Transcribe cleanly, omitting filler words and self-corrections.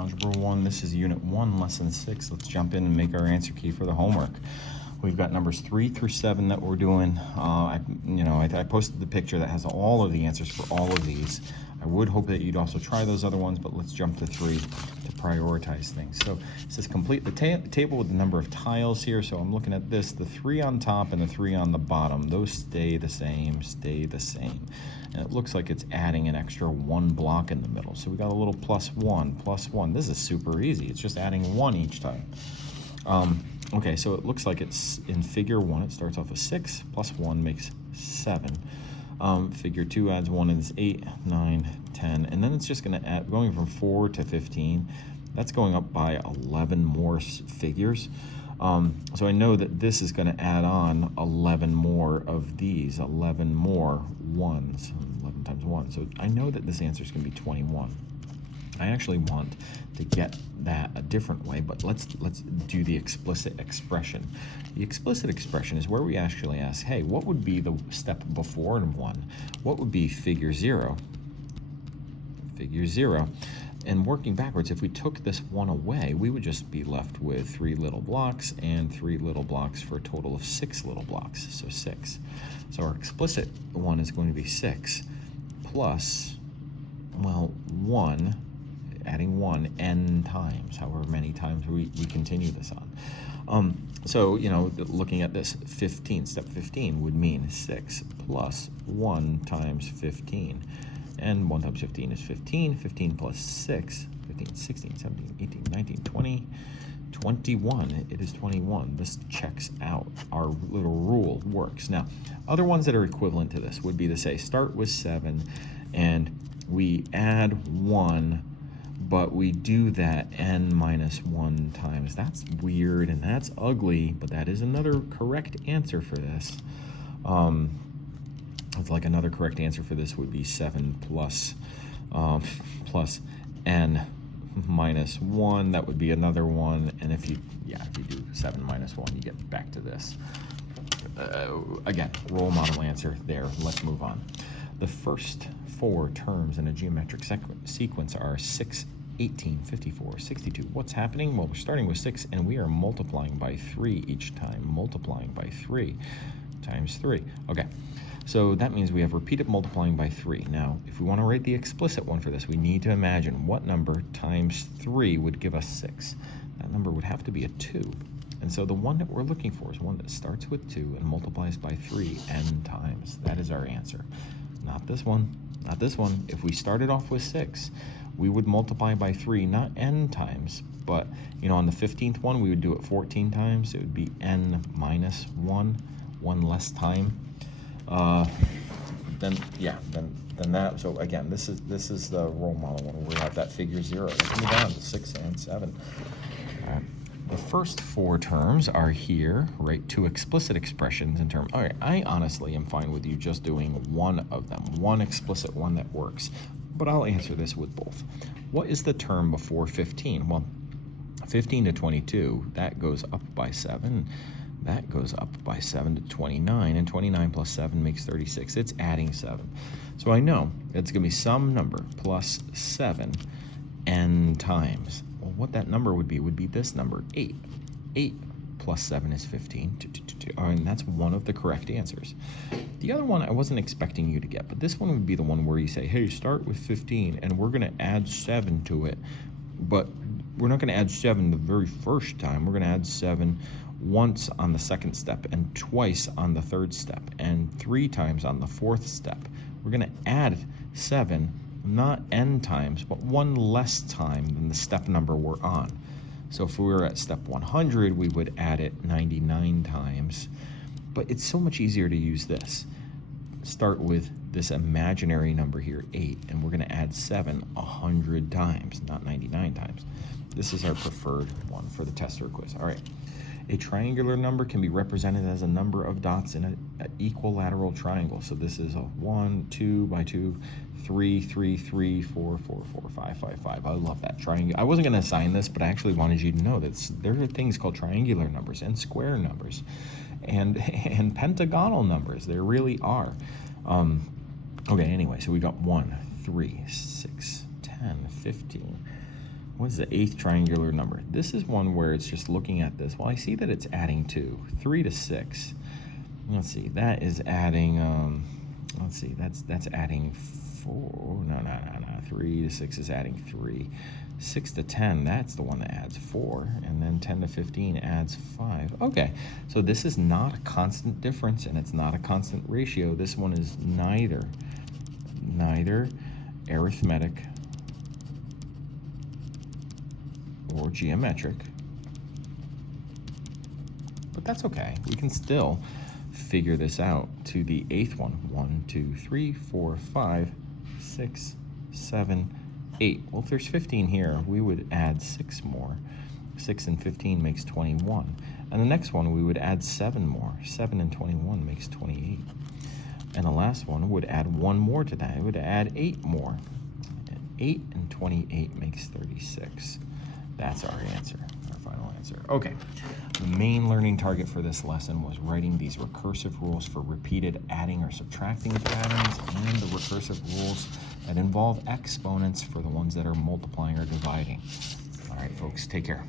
Algebra 1. This is Unit 1, Lesson 6. Let's jump in and make our answer key for the homework. We've got numbers 3 through 7 that we're doing. I posted the picture that has all of the answers for all of these. I would hope that you'd also try those other ones, but let's jump to 3 to prioritize things. So it says complete the table with the number of tiles here. So I'm looking at this, the 3 on top and the 3 on the bottom. Those stay the same, And it looks like it's adding an extra 1 block in the middle. So we got a little plus 1. This is super easy. It's just adding 1 each time. Okay, so it looks like it's in figure 1. It starts off with 6, plus 1 makes 7. Figure 2 adds 1 and is 8, 9, 10. And then it's just going to add, going from 4 to 15. That's going up by 11 more figures. So I know that this is going to add on 11 more of these, 11 more 1s, 11 times 1. So I know that this answer is going to be 21. I actually want to get that a different way, but let's do the explicit expression. The explicit expression is where we actually ask, hey, what would be the step before 1? What would be figure 0? Figure 0. And working backwards, if we took this 1 away, we would just be left with 3 little blocks and 3 little blocks for a total of 6 little blocks, so 6. So our explicit one is going to be 6 plus, well, 1, adding 1 n times, however many times we continue this on. So, looking at this, 15, step 15 would mean 6 plus 1 times 15. And 1 times 15 is 15. 15 plus 6, 15, 16, 17, 18, 19, 20, 21. It is 21. This checks out. Our little rule works. Now, other ones that are equivalent to this would be to say, start with 7, and we add 1, but we do that n minus 1 times. That's weird and that's ugly, but that is another correct answer for this. It's like another correct answer for this would be 7 plus n minus 1. That would be another 1. And if you do 7 minus 1, you get back to this. Again, role model answer there. Let's move on. The first 4 terms in a geometric sequence are 6, 18, 54, 62. What's happening? Well, we're starting with 6 and we are multiplying by 3 each time. Multiplying by 3 times 3. Okay, so that means we have repeated multiplying by 3. Now, if we want to write the explicit one for this, we need to imagine what number times 3 would give us 6. That number would have to be a 2. And so the one that we're looking for is one that starts with 2 and multiplies by 3 n times. That is our answer. Not this one. Not this one. If we started off with 6, we would multiply by 3, not n times, but on the 15th one, we would do it 14 times. It would be n minus 1 less time. Then that. So again, this is the role model one. We have that figure 0. Let's move on to 6 and 7. The first 4 terms are here, right? 2 explicit expressions in term. All right, I honestly am fine with you just doing one of them, one explicit one that works, but I'll answer this with both. What is the term before 15? Well, 15 to 22, that goes up by 7. That goes up by 7 to 29, and 29 plus 7 makes 36. It's adding 7. So I know it's going to be some number plus 7 n times. Well, what that number would be this number, 8. 8 plus 7 is 15. And that's one of the correct answers. The other one I wasn't expecting you to get, but this one would be the one where you say, hey, start with 15, and we're going to add 7 to it. But we're not going to add 7 the very first time. We're going to add 7 once on the second step, and twice on the third step, and 3 times on the 4th step. We're going to add 7, not n times, but 1 less time than the step number we're on. So if we were at step 100, we would add it 99 times. But it's so much easier to use this. Start with this imaginary number here, 8, and we're going to add 7 100 times, not 99 times. This is our preferred one for the test or quiz. All right. A triangular number can be represented as a number of dots in an equilateral triangle. So this is a 1, 2 by 2, 3, 3, 3, 4, 4, 4, 5, 5, 5. I love that triangle. I wasn't going to assign this, but I actually wanted you to know that there are things called triangular numbers and square numbers and pentagonal numbers. There really are. Okay, anyway, so we got 1, 3, 6, 10, 15. What is the 8th triangular number? This is one where it's just looking at this. Well, I see that it's adding 2. 3 to 6. Let's see, that is adding, let's see, that's adding 4. No. 3 to 6 is adding 3. 6 to 10, that's the one that adds 4. And then 10 to 15 adds 5. Okay, so this is not a constant difference, and it's not a constant ratio. This one is neither arithmetic or geometric. But that's okay. We can still figure this out to the 8th one. 1, 2, 3, 4, 5, 6, 7, 8. Well, if there's 15 here, we would add 6 more. 6 and 15 makes 21. And the next one, we would add 7 more. 7 and 21 makes 28. And the last one would add 1 more to that. It would add 8 more. 8 and 28 makes 36. That's our answer, our final answer. Okay, the main learning target for this lesson was writing these recursive rules for repeated adding or subtracting patterns, and the recursive rules that involve exponents for the ones that are multiplying or dividing. All right, folks, take care.